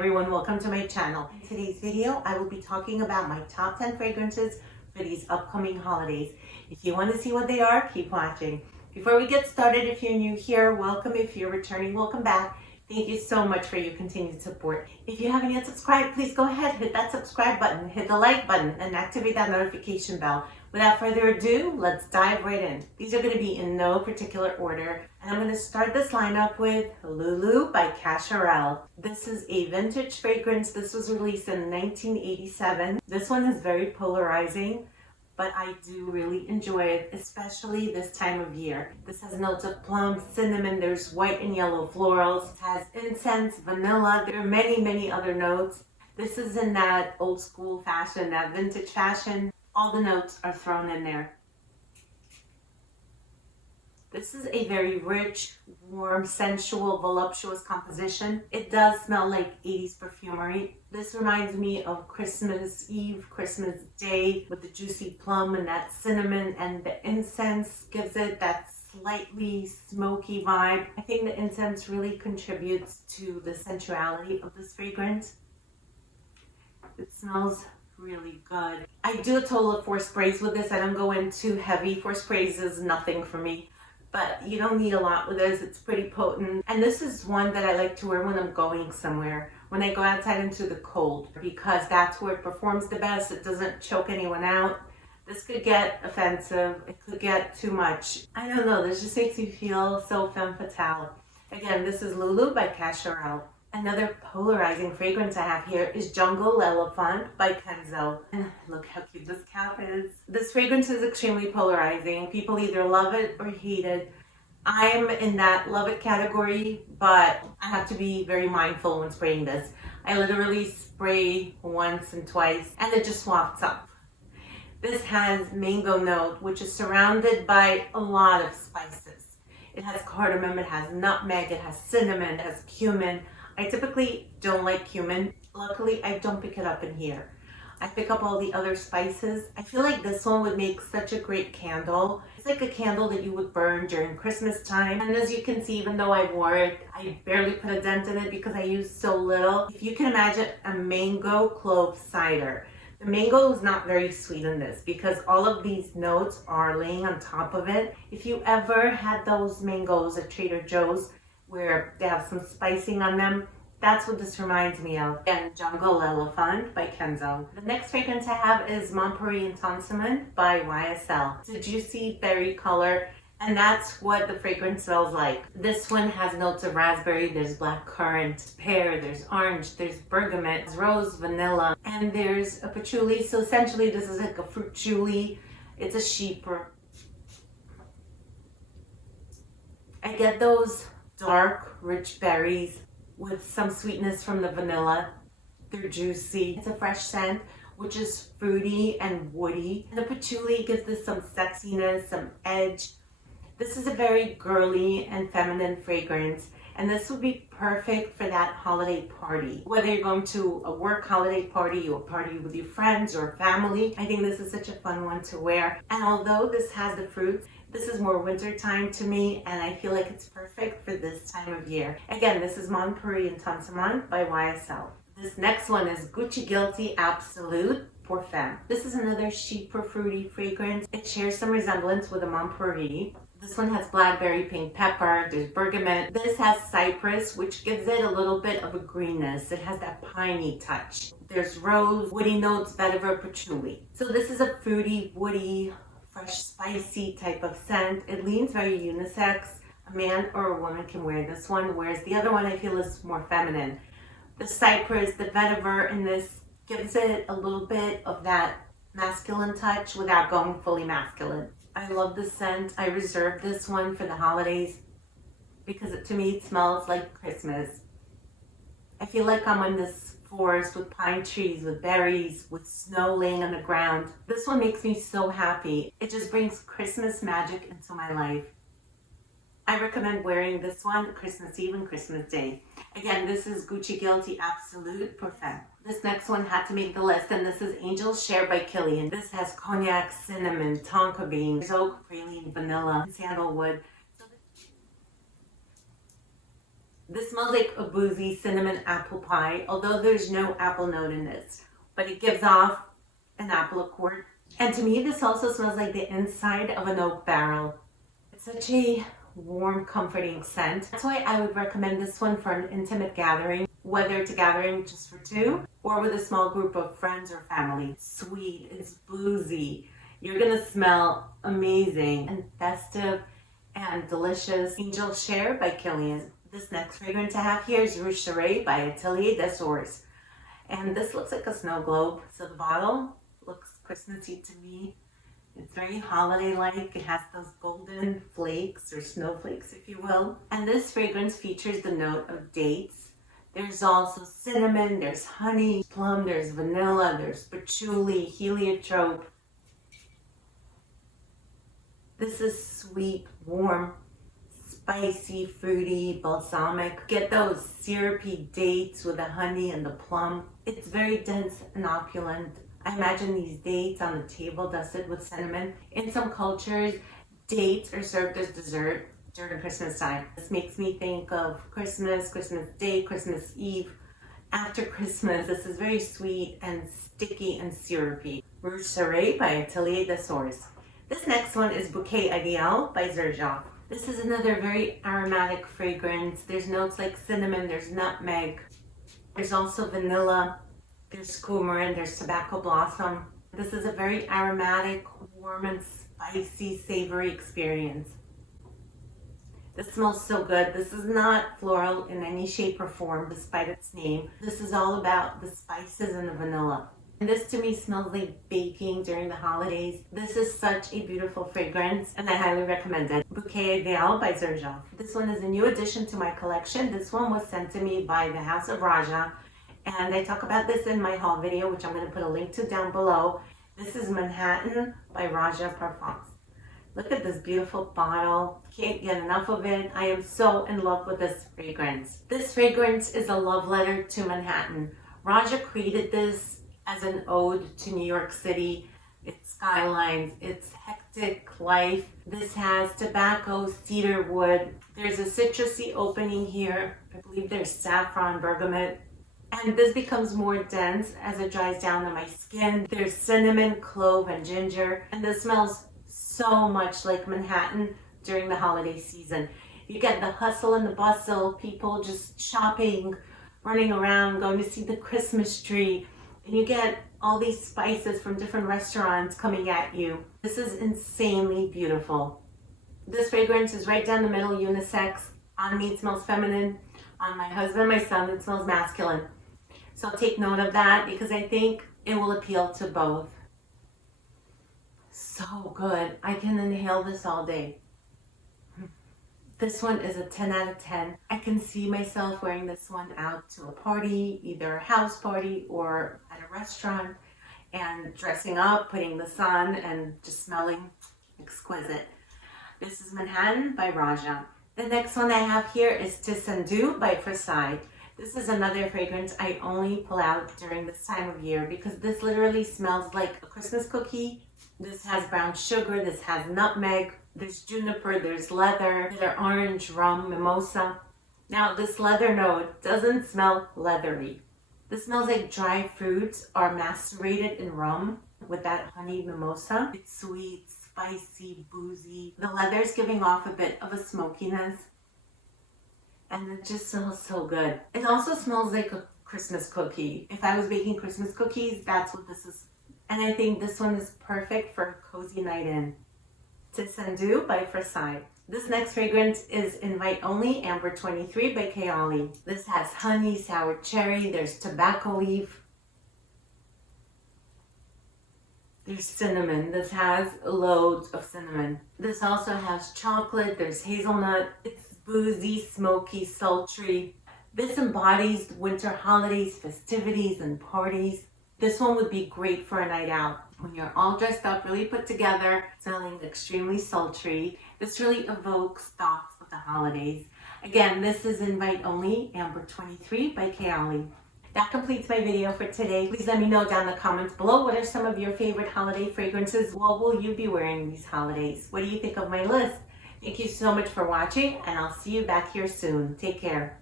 everyone, welcome to my channel. In today's video, I will be talking about my top 10 fragrances for these upcoming holidays. If you want to see what they are, keep watching. Before we get started, if you're new here, welcome. If you're returning, welcome back. Thank you so much for your continued support. If you haven't yet subscribed, please go ahead, hit that subscribe button, hit the like button, and activate that notification bell. Without further ado, let's dive right in. These are going to be in no particular order, and I'm going to start this lineup with Lulu by Cacharel. This is a vintage fragrance. This was released in 1987. This one is very polarizing, but I do really enjoy it, especially this time of year. This has notes of plum, cinnamon, there's white and yellow florals, it has incense, vanilla, there are many other notes. This is in that old school fashion, that vintage fashion. All the notes are thrown in there. This is a very rich, warm, sensual, voluptuous composition. It does smell like 80s perfumery. This reminds me of Christmas Eve, Christmas Day with the juicy plum and that cinnamon, and the incense gives it that slightly smoky vibe. I think the incense really contributes to the sensuality of this fragrance. It smells really good. I do a total of 4 sprays with this. I don't go in too heavy. 4 sprays is nothing for me. But you don't need a lot with this. It's pretty potent. And this is one that I like to wear when I'm going somewhere. When I go outside into the cold, because that's where it performs the best. It doesn't choke anyone out. This could get offensive. It could get too much. I don't know. This just makes you feel so femme fatale. Again, this is Lulu by Cacharel. Another polarizing fragrance I have here is Jungle Elephant by Kenzo. And look how cute this cap is. This fragrance is extremely polarizing. People either love it or hate it. I'm in that love it category, but I have to be very mindful when spraying this. I literally spray once and twice and it just wafts up. This has mango note, which is surrounded by a lot of spices. It has cardamom, it has nutmeg, it has cinnamon, it has cumin. I typically don't like cumin. Luckily, I don't pick it up in here. I pick up all the other spices. I feel like this one would make such a great candle. It's like a candle that you would burn during Christmas time. And as you can see, even though I wore it, I barely put a dent in it because I used so little. If you can imagine a mango clove cider. The mango is not very sweet in this because all of these notes are laying on top of it. If you ever had those mangoes at Trader Joe's, where they have some spicing on them, that's what this reminds me of. And Jungle Elephant by Kenzo. The next fragrance I have is Intensément by YSL. It's a juicy berry color, and that's what the fragrance smells like. This one has notes of raspberry, there's black currant, pear, there's orange, there's bergamot, there's rose, vanilla, and there's a patchouli. So essentially this is like a fruit julie. It's a sheeper. I get those dark, rich berries with some sweetness from the vanilla. They're juicy. It's a fresh scent, which is fruity and woody. And the patchouli gives this some sexiness, some edge. This is a very girly and feminine fragrance, and this would be perfect for that holiday party. Whether you're going to a work holiday party or a party with your friends or family, I think this is such a fun one to wear. And although this has the fruits, this is more winter time to me, and I feel like it's perfect for this time of year. Again, this is Intensément by YSL. This next one is Gucci Guilty Absolute for Femme. This is another sheeper fruity fragrance. It shares some resemblance with a Montpellier. This one has blackberry, pink pepper, there's bergamot. This has cypress, which gives it a little bit of a greenness. It has that piney touch. There's rose, woody notes, vetiver, patchouli. So this is a fruity, woody, fresh, spicy type of scent. It leans very unisex. A man or a woman can wear this one, whereas the other one I feel is more feminine. The cypress, the vetiver in this gives it a little bit of that masculine touch without going fully masculine. I love this scent. I reserved this one for the holidays because to me it smells like Christmas. I feel like I'm in this forest with pine trees, with berries, with snow laying on the ground. This one makes me so happy. It just brings Christmas magic into my life. I recommend wearing this one Christmas Eve and Christmas Day. Again, this is Gucci Guilty Absolute for Femme. This next one had to make the list, and this is Angel's Share by Kilian. This has cognac, cinnamon, tonka beans, oak, praline, vanilla, and sandalwood. This smells like a boozy cinnamon apple pie, although there's no apple note in this, but it gives off an apple accord. And to me, this also smells like the inside of an oak barrel. It's such a warm, comforting scent. That's why I would recommend this one for an intimate gathering, whether it's a gathering just for two or with a small group of friends or family. It's sweet, it's boozy. You're gonna smell amazing and festive and delicious. Angel Share by Kilian. This next fragrance I have here is Rouge by Atelier. And this looks like a snow globe. So the bottle looks Christmassy to me. It's very holiday-like. It has those golden flakes or snowflakes, if you will. And this fragrance features the note of dates. There's also cinnamon, there's honey, plum, there's vanilla, there's patchouli, heliotrope. This is sweet, warm, spicy, fruity, balsamic. Get those syrupy dates with the honey and the plum. It's very dense and opulent. I imagine these dates on the table dusted with cinnamon. In some cultures, dates are served as dessert during Christmas time. This makes me think of Christmas, Christmas Day, Christmas Eve. After Christmas, this is very sweet and sticky and syrupy. Rouge by Atelier. This next one is Bouquet Ideale by Xerjoff. This is another very aromatic fragrance. There's notes like cinnamon, there's nutmeg, there's also vanilla, there's coumarin, there's tobacco blossom. This is a very aromatic, warm and spicy, savory experience. This smells so good. This is not floral in any shape or form, despite its name. This is all about the spices and the vanilla. And this to me smells like baking during the holidays. This is such a beautiful fragrance and I highly recommend it. Bouquet Ideale by Xerjoff. This one is a new addition to my collection. This one was sent to me by the House of Roja. And I talk about this in my haul video, which I'm going to put a link to down below. This is Manhattan by Roja Parfums. Look at this beautiful bottle. Can't get enough of it. I am so in love with this fragrance. This fragrance is a love letter to Manhattan. Roja created this as an ode to New York City, its skylines, its hectic life. This has tobacco, cedar wood. There's a citrusy opening here. I believe there's saffron, bergamot. And this becomes more dense as it dries down on my skin. There's cinnamon, clove, and ginger. And this smells so much like Manhattan during the holiday season. You get the hustle and the bustle, people just shopping, running around, going to see the Christmas tree. And you get all these spices from different restaurants coming at you. This is insanely beautiful. This fragrance is right down the middle, unisex. On me, it smells feminine. On my husband, my son, it smells masculine. So take note of that because I think it will appeal to both. So good. I can inhale this all day. This one is a 10 out of 10. I can see myself wearing this one out to a party, either a house party or at a restaurant, and dressing up, putting this on, and just smelling exquisite. This is Manhattan by Roja. The next one I have here is Tiesenddu by Frassai. This is another fragrance I only pull out during this time of year because this literally smells like a Christmas cookie. This has brown sugar, this has nutmeg, there's juniper, there's leather, there's orange, rum, mimosa. Now this leather note doesn't smell leathery. This smells like dry fruits are macerated in rum with that honey mimosa. It's sweet, spicy, boozy. The leather is giving off a bit of a smokiness. And it just smells so good. It also smells like a Christmas cookie. If I was baking Christmas cookies, that's what this is. And I think this one is perfect for a cozy night in. Tiesenddu by Frassai. This next fragrance is Invite Only, Amber 23 by Kilian. This has honey, sour cherry, there's tobacco leaf. There's cinnamon. This has loads of cinnamon. This also has chocolate, there's hazelnut. It's boozy, smoky, sultry. This embodies winter holidays, festivities, and parties. This one would be great for a night out. When you're all dressed up, really put together, smelling extremely sultry. This really evokes thoughts of the holidays. Again, this is Invite Only, Amber 23 by Kilian. That completes my video for today. Please let me know down in the comments below what are some of your favorite holiday fragrances. What will you be wearing these holidays? What do you think of my list? Thank you so much for watching, and I'll see you back here soon. Take care.